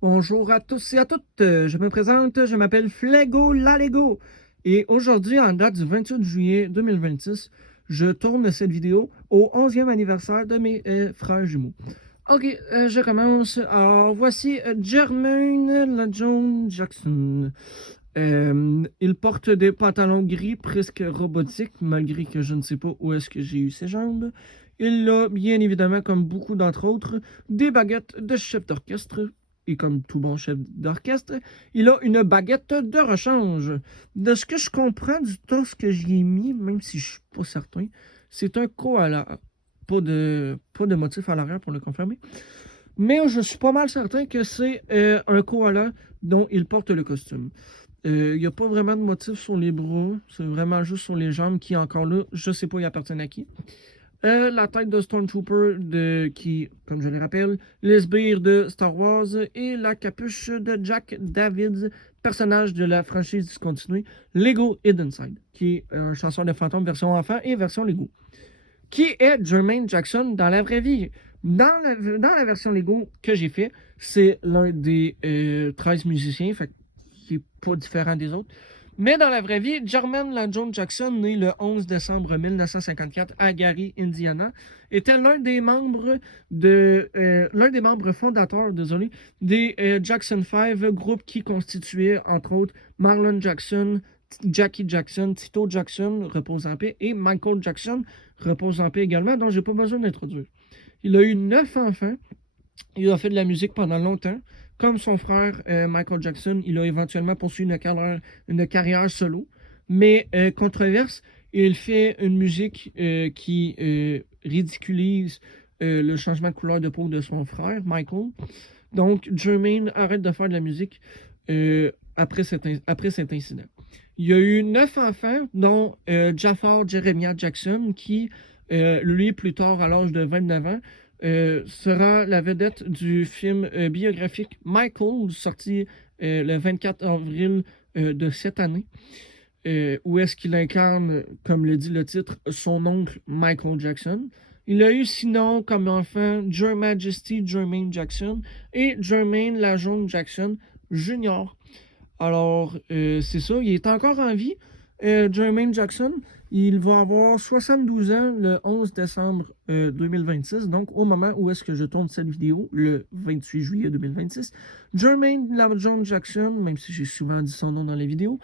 Bonjour à tous et à toutes, je me présente, je m'appelle Flego Lalego et aujourd'hui, en date du 28 juillet 2026, je tourne cette vidéo au 11e anniversaire de mes frères jumeaux. Ok, je commence. Alors, voici Jermaine LaJohn Jackson. Il porte des pantalons gris presque robotiques, malgré que je ne sais pas où est-ce que j'ai eu ses jambes. Il a bien évidemment, comme beaucoup d'entre autres, des baguettes de chef d'orchestre. Et comme tout bon chef d'orchestre, il a une baguette de rechange. De ce que je comprends du torse que j'y ai mis, même si je suis pas certain, c'est un koala. Pas de motif à l'arrière pour le confirmer. Mais je suis pas mal certain que c'est un koala dont il porte le costume. Il n'y a pas vraiment de motif sur les bras, c'est vraiment juste sur les jambes qui, encore là, je sais pas, il appartient à qui. La tête de Stormtrooper qui, comme je le rappelle, les sbires de Star Wars et la capuche de Jack Davids, personnage de la franchise discontinuée Lego Hidden Side, qui est un chasseur de fantômes version enfant et version Lego. Qui est Jermaine Jackson dans la vraie vie? Dans la version Lego que j'ai fait, c'est l'un des 13 musiciens, fait qui est pas différent des autres. Mais dans la vraie vie, Jermaine LaJohn Jackson, né le 11 décembre 1954 à Gary, Indiana, était l'un des membres fondateurs, désolé, des Jackson 5, groupe qui constituait entre autres Marlon Jackson, Jackie Jackson, Tito Jackson, repose en paix, et Michael Jackson, repose en paix également, dont j'ai pas besoin d'introduire. Il a eu 9 enfants. Il a fait de la musique pendant longtemps. Comme son frère Michael Jackson, il a éventuellement poursuivi une carrière solo. Mais controverse, il fait une musique qui ridiculise le changement de couleur de peau de son frère, Michael. Donc, Jermaine arrête de faire de la musique après cet incident. Il y a eu 9 enfants, dont Jafar Jeremiah Jackson, qui, lui, plus tard, à l'âge de 29 ans, sera la vedette du film biographique Michael, sorti le 24 avril de cette année, où est-ce qu'il incarne, comme le dit le titre, son oncle Michael Jackson. Il a eu sinon comme enfant Your Majesty Jermaine Jackson et Jermaine LaJohn Jackson Jr. Alors, c'est ça, il est encore en vie. Jermaine Jackson, il va avoir 72 ans le 11 décembre 2026, donc au moment où est-ce que je tourne cette vidéo, le 28 juillet 2026. Jermaine LaJohn Jackson, même si j'ai souvent dit son nom dans les vidéos,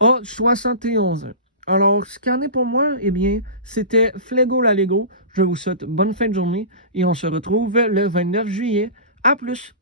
a 71 ans. Alors, ce qu'il en est pour moi, eh bien, c'était Flego la Lego. Je vous souhaite bonne fin de journée et on se retrouve le 29 juillet. À plus!